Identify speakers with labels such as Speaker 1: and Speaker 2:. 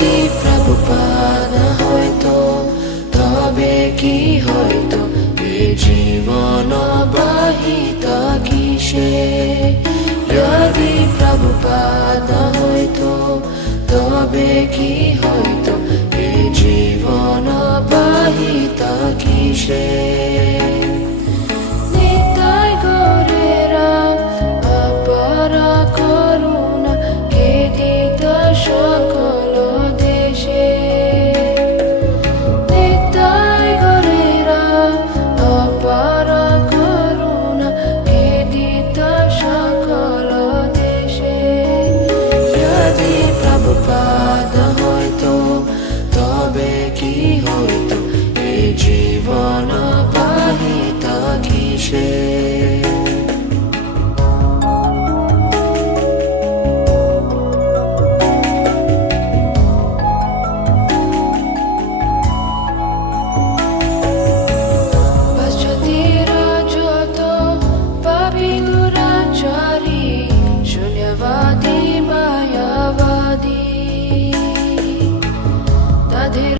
Speaker 1: যদি প্রভুপাদ হয়তো তবে কি হয়তো এ জীবন বাহিত কিসে যদি প্রভুপাদ হয়তো তবে কি হয়তো এ জীবন বাহিত কিসে 是。